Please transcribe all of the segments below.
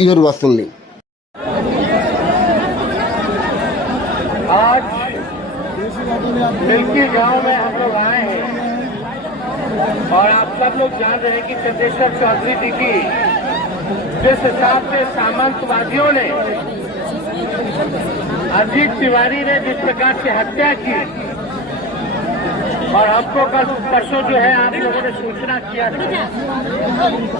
इधर बात सुन ली। आज मिल्की गांव में हम लोग आए हैं और आप सब लोग जान रहे हैं कि चंदेश्वर चौधरी जी की जिस हिसाब से सामंतवादियों ने अजीत तिवारी ने जिस प्रकार से हत्या की और हमको कल परसों जो है आप लोगों ने सूचना किया था,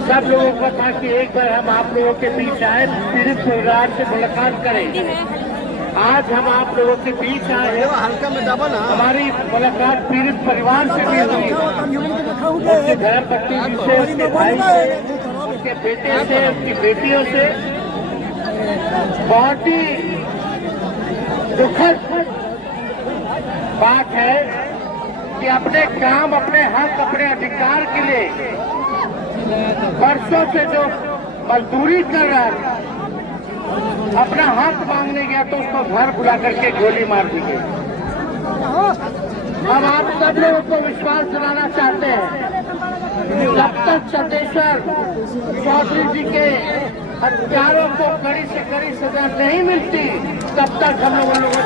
सब लोगों को था कि एक बार हम आप लोगों के बीच आए, पीड़ित परिवार से मुलाकात करें। आज हम आप लोगों के बीच आए हैं। हमारी मुलाकात पीड़ित परिवार से भी हुई, उसके धर्मपत्नी जी से, उसके भाई से, उसके बेटे से, उसकी बेटियों से। बहुत ही दुखद बात है कि अपने काम, अपने हक, अपने अधिकार के लिए वर्षों से जो मजदूरी कर रहा था, अपना हक मांगने गया तो उसको घर बुला करके गोली मार दी गई। हम आप सब लोगों को विश्वास दिलाना चाहते हैं, जब तक चंदेश्वर चौधरी जी के हत्यारों को कड़ी से कड़ी सजा नहीं मिलती, तब तक हम लोगों को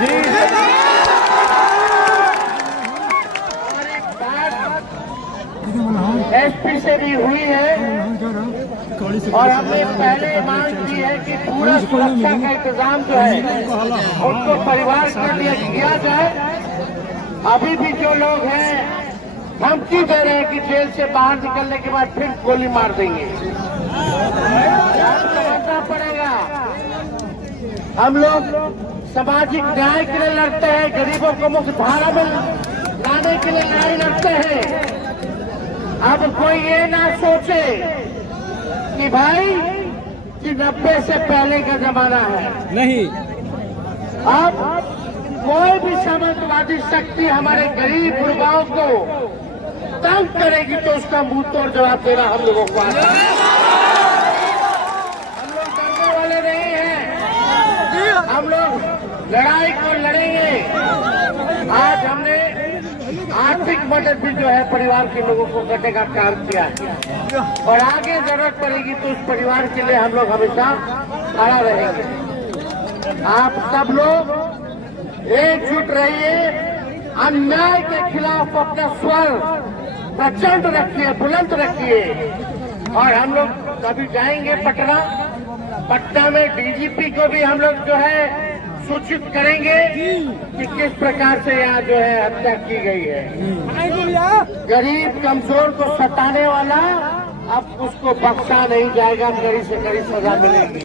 एसपी से भी हुई है और हमने पहले मांग की है कि पूरा सुरक्षा का इंतजाम जो है उनको परिवार के लिए किया जाए। अभी भी जो लोग हैं धमकी दे रहे हैं कि जेल से बाहर निकलने के बाद फिर गोली मार देंगे, समझना पड़ेगा। हम लोग सामाजिक न्याय के लिए लड़ते हैं, गरीबों को मुख्य धारा में लाने के लिए लड़ाई लड़ते हैं। अब कोई ये ना सोचे कि भाई कि 90 से पहले का जमाना है, नहीं। अब कोई भी सामंतवादी शक्ति हमारे गरीब गुरबाओं को तंग करेगी तो उसका मुंह तोड़ जवाब देना हम लोगों को आता है। हम लोग डरने वाले नहीं हैं, हम लोग लड़ाई को लड़ेंगे। आज हमने आर्थिक मदद भी जो है परिवार के लोगों को करने का काम किया है और आगे जरूरत पड़ेगी तो उस परिवार के लिए हम लोग हमेशा खड़ा रहेंगे। आप सब लोग एकजुट रहिए, अन्याय के खिलाफ अपना स्वर प्रचंड रखिए, बुलंद रखिए। और हम लोग कभी जाएंगे पटना में डीजीपी को भी हम लोग जो है सूचित करेंगे कि किस प्रकार से यहाँ जो है हत्या की गई है। गरीब कमजोर को सताने वाला अब उसको बख्शा नहीं जाएगा, कड़ी से कड़ी सजा मिलेगी।